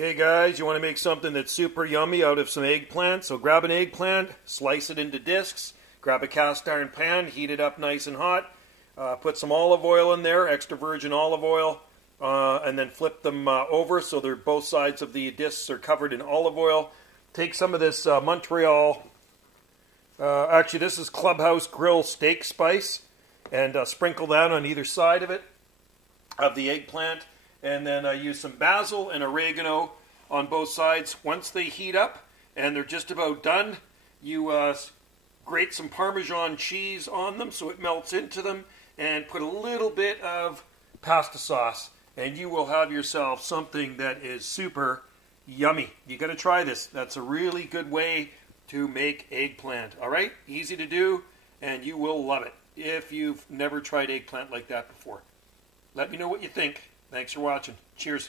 Okay guys, you want to make something that's super yummy out of some eggplant. So grab an eggplant, slice it into discs, grab a cast iron pan, heat it up nice and hot, put some olive oil in there, extra virgin olive oil, and then flip them over so they're both sides of the discs are covered in olive oil. Take some of this Montreal, actually this is Clubhouse Grill steak spice, and sprinkle that on either side of it, of the eggplant. And then use some basil and oregano on both sides. Once they heat up and they're just about done, you grate some Parmesan cheese on them so it melts into them, and put a little bit of pasta sauce, and you will have yourself something that is super yummy. You got to try this. That's a really good way to make eggplant. All right, easy to do, and you will love it if you've never tried eggplant like that before. Let me know what you think. Thanks for watching. Cheers.